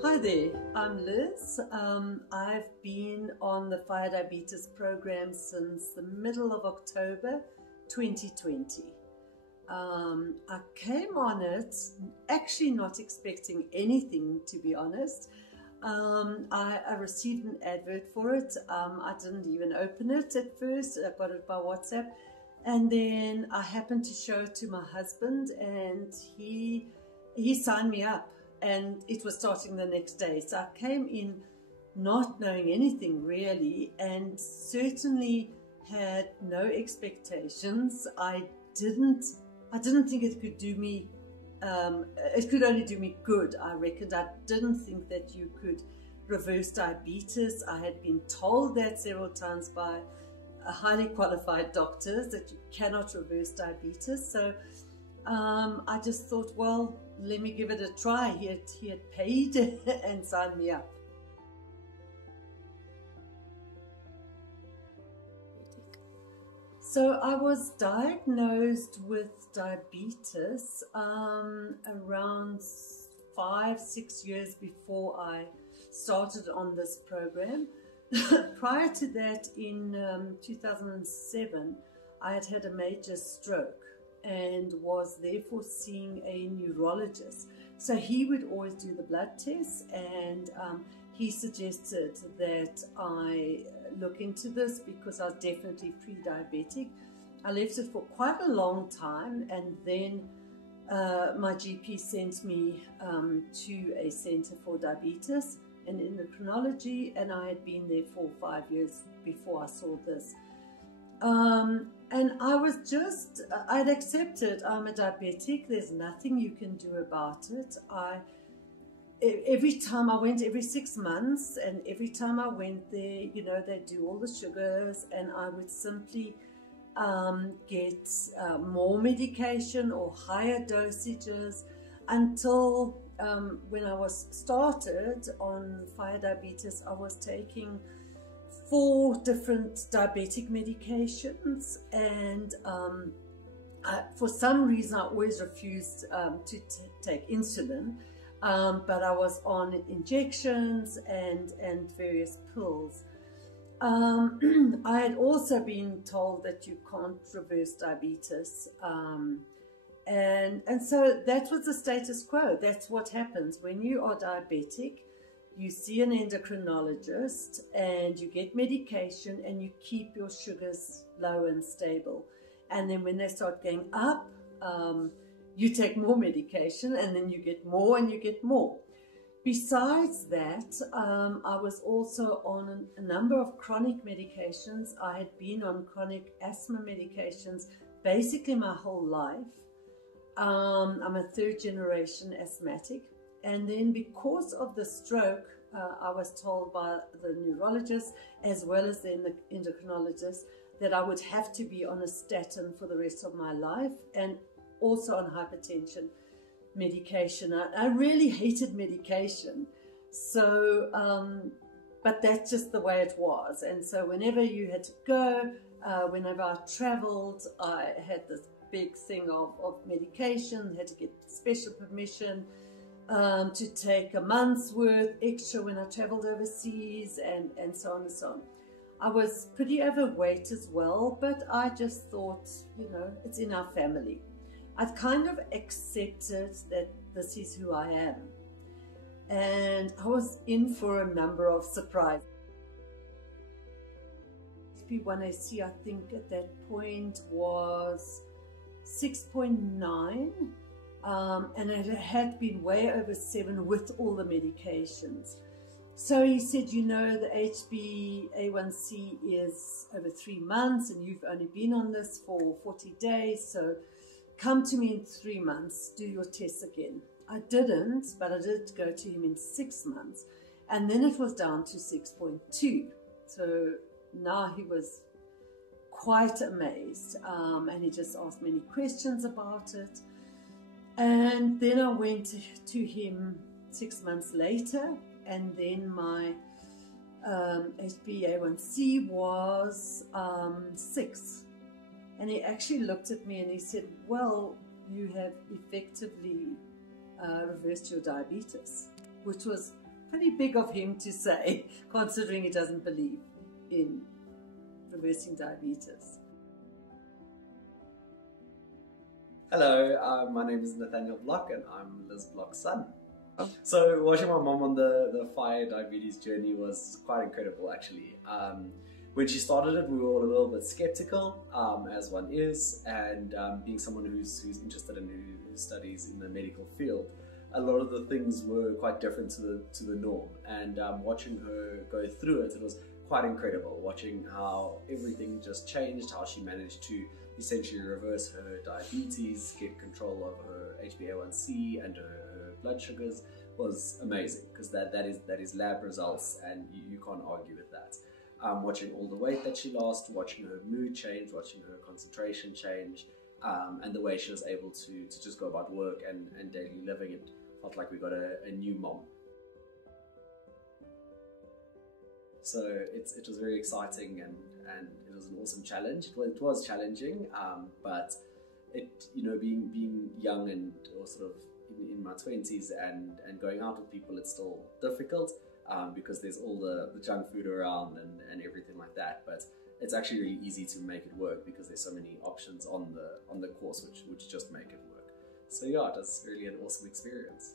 Hi there, I'm Liz. I've been on the Fire Diabetes program since the middle of October 2020. I came on it actually not expecting anything, to be honest. I received an advert for it. I didn't even open it at first. I got it by WhatsApp. And then I happened to show it to my husband, and he signed me up. And it was starting the next day. So I came in not knowing anything really, and certainly had no expectations. I didn't think it could do me, it could only do me good, I reckoned. I didn't think that you could reverse diabetes. I had been told that several times by highly qualified doctors that you cannot reverse diabetes. So I just thought, well, let me give it a try. He had paid and signed me up. So I was diagnosed with diabetes around 5-6 years before I started on this program. Prior to that, in 2007, I had had a major stroke and was therefore seeing a neurologist. So he would always do the blood tests, and he suggested that I look into this because I was definitely pre-diabetic. I left it for quite a long time, and then my GP sent me to a center for diabetes and endocrinology, and I had been there for 5 years before I saw this. And I was just, I'd accepted I'm a diabetic. There's nothing you can do about it. Every time I went, every 6 months, and every time I went there, you know, they do all the sugars, and I would simply get more medication or higher dosages until when I was started on Fire Diabetes, I was taking 4 different diabetic medications, and for some reason I always refused to take insulin, but I was on injections and various pills. I had also been told that you can't reverse diabetes, and so that was the status quo. That's what happens when you are diabetic. You see an endocrinologist and you get medication and you keep your sugars low and stable. And then when they start going up, you take more medication, and then you get more and you get more. Besides that, I was also on a number of chronic medications. I had been on chronic asthma medications basically my whole life. I'm a 3rd generation asthmatic. And then because of the stroke, I was told by the neurologist as well as the endocrinologist that I would have to be on a statin for the rest of my life, and also on hypertension medication. I really hated medication. So, but that's just the way it was. And so whenever you had to go, whenever I traveled, I had this big thing of medication, had to get special permission to take a month's worth extra when I traveled overseas, and so on and so on. I was pretty overweight as well, but I just thought, you know, it's in our family. I'd kind of accepted that this is who I am. And I was in for a number of surprises. HbA1c, I think at that point was 6.9. And it had been way over 7 with all the medications. So he said, you know, the HbA1c is over 3 months, and you've only been on this for 40 days, so come to me in 3 months, do your tests again. I didn't, but I did go to him in 6 months, and then it was down to 6.2. So now he was quite amazed, and he just asked many questions about it. And then I went to him 6 months later, and then my HbA1c was 6. And he actually looked at me and he said, well, you have effectively reversed your diabetes, which was pretty big of him to say, considering he doesn't believe in reversing diabetes. Hello, my name is Nathaniel Block and I'm Liz Block's son. So watching my mom on the FIRE diabetes journey was quite incredible actually. When she started it, we were all a little bit skeptical, as one is, and being someone who's interested in who studies in the medical field, a lot of the things were quite different to the norm. And watching her go through it, it was quite incredible. Watching how everything just changed, how she managed to essentially reverse her diabetes, get control of her HbA1c and her blood sugars was amazing, because that is lab results, and you can't argue with that. Watching all the weight that she lost, watching her mood change, watching her concentration change, and the way she was able to just go about work and daily living, it felt like we got a new mom. So it was very exciting, and it was an awesome challenge. It was challenging, but being young and or sort of in my 20s and going out with people, it's still difficult. Because there's all the junk food around and everything like that, but it's actually really easy to make it work because there's so many options on the course which just make it work. So yeah, it was really an awesome experience.